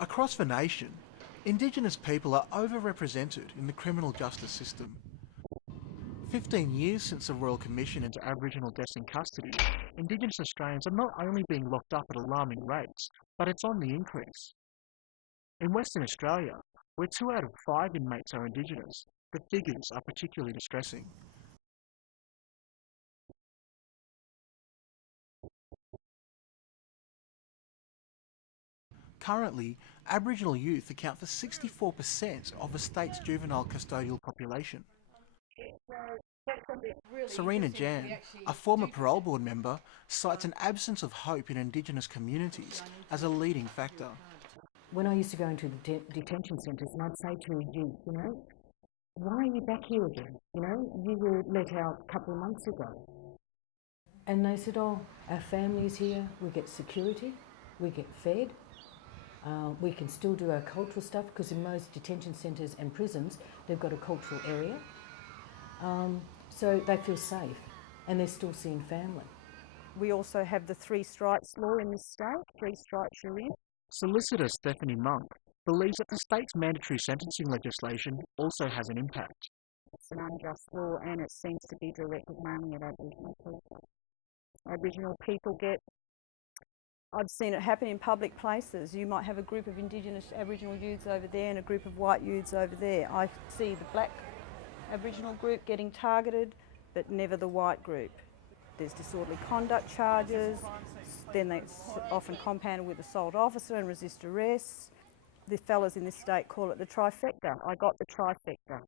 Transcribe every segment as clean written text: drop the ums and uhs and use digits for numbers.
Across the nation, Indigenous people are overrepresented in the criminal justice system. 15 years since the Royal Commission into Aboriginal deaths in custody, Indigenous Australians are not only being locked up at alarming rates, but it's on the increase. In Western Australia, where 2 out of 5 inmates are Indigenous, the figures are particularly distressing. Currently, Aboriginal youth account for 64% of the state's juvenile custodial population. Serena Jan, a former parole board member, cites an absence of hope in Indigenous communities as a leading factor. When I used to go into the detention centres, and I'd say to a youth, why are you back here again? You were let out a couple of months ago. And they said, oh, our family's here, we get security, we get fed, we can still do our cultural stuff, because in most detention centres and prisons, they've got a cultural area. So they feel safe, and they're still seeing family. We also have the 3 strikes law in this state, 3 strikes you're in. Solicitor Stephanie Monk believes that the state's mandatory sentencing legislation also has an impact. It's an unjust law, and it seems to be directed mainly at Aboriginal people. Aboriginal people I've seen it happen in public places. You might have a group of Indigenous Aboriginal youths over there and a group of white youths over there. I see the black Aboriginal group getting targeted, but never the white group. There's disorderly conduct charges, then they're often compounded with assault officer and resist arrest. The fellas in this state call it the trifecta. I got the trifecta.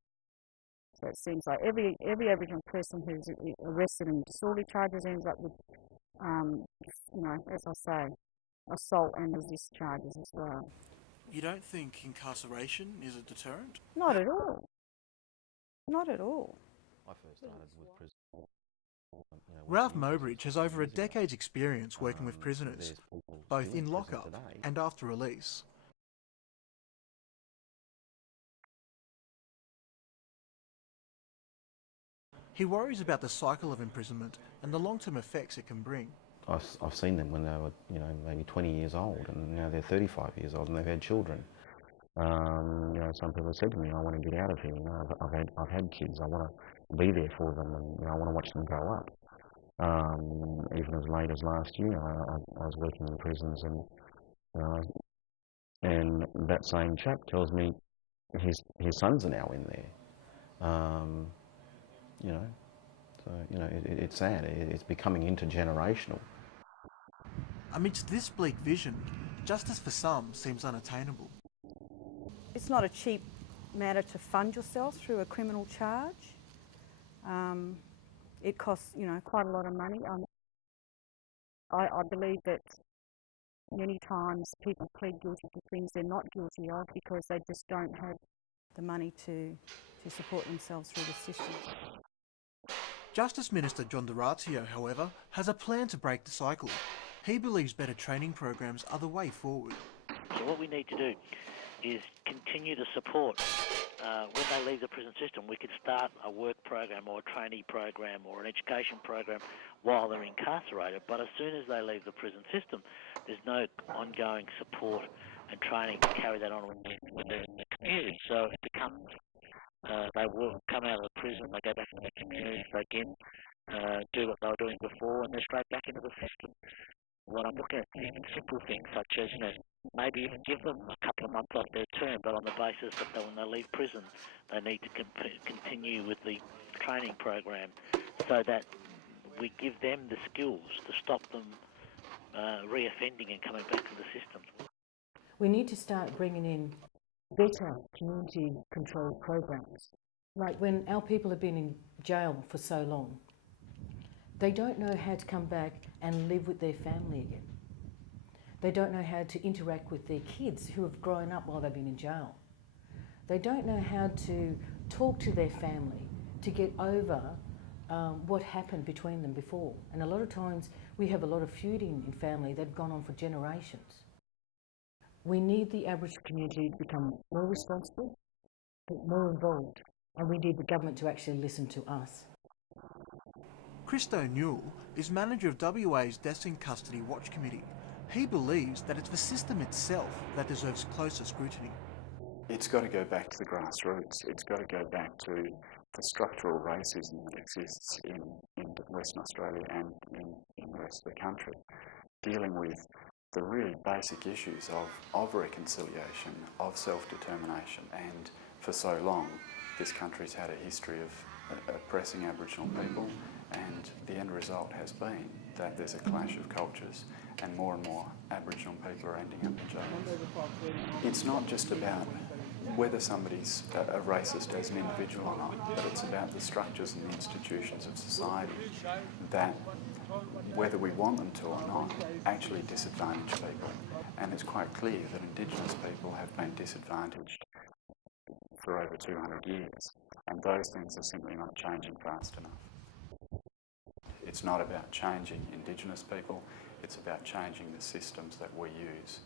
So it seems like every Aboriginal person who's arrested in disorderly charges ends up with, as I say, assault and resist charges as well. You don't think incarceration is a deterrent? Not at all. Not at all. I first started with prison. Ralph Mowbridge has over a decade's experience working with prisoners, both in lockup and after release. He worries about the cycle of imprisonment and the long-term effects it can bring. I've seen them when they were, maybe 20 years old, and now they're 35 years old and they've had children. Some people have said to me, I want to get out of here. I've had kids. I want to be there for them, and I want to watch them grow up. Even as late as last year, I was working in prisons, and that same chap tells me his sons are now in there. It's sad. It's becoming intergenerational. Amidst this bleak vision, justice for some seems unattainable. It's not a cheap matter to fund yourself through a criminal charge. It costs, quite a lot of money. I believe that many times people plead guilty to things they're not guilty of because they just don't have the money to support themselves through the system. Justice Minister John D'Orazio, however, has a plan to break the cycle. He believes better training programs are the way forward. So what we need to do is continue to support when they leave the prison system. We could start a work program or a trainee program or an education program while they're incarcerated, but as soon as they leave the prison system, there's no ongoing support and training to carry that on when they're in the community. So it becomes they will come out of the prison, they go back into the community, they again do what they were doing before, and they're straight back into the system. What I'm looking at is even simple things such as, maybe even give them a couple of months off their term, but on the basis that when they leave prison, they need to continue with the training program so that we give them the skills to stop them reoffending and coming back to the system. We need to start bringing in better community control programs. Like when our people have been in jail for so long, they don't know how to come back and live with their family again. They don't know how to interact with their kids who have grown up while they've been in jail. They don't know how to talk to their family to get over what happened between them before. And a lot of times we have a lot of feuding in family that have gone on for generations. We need the Aboriginal community to become more responsible, more involved, and we need the government to actually listen to us. Christo Newell is manager of WA's Deaths in Custody Watch Committee. He believes that it's the system itself that deserves closer scrutiny. It's got to go back to the grassroots. It's got to go back to the structural racism that exists in Western Australia and in the rest of the country, dealing with the really basic issues of reconciliation, of self-determination. And for so long, this country's had a history of oppressing Aboriginal people, and the end result has been that there's a clash of cultures and more Aboriginal people are ending up in jail. It's not just about whether somebody's a racist as an individual or not, but it's about the structures and the institutions of society that, whether we want them to or not, actually disadvantage people. And it's quite clear that Indigenous people have been disadvantaged for over 200 years, and those things are simply not changing fast enough. It's not about changing Indigenous people, it's about changing the systems that we use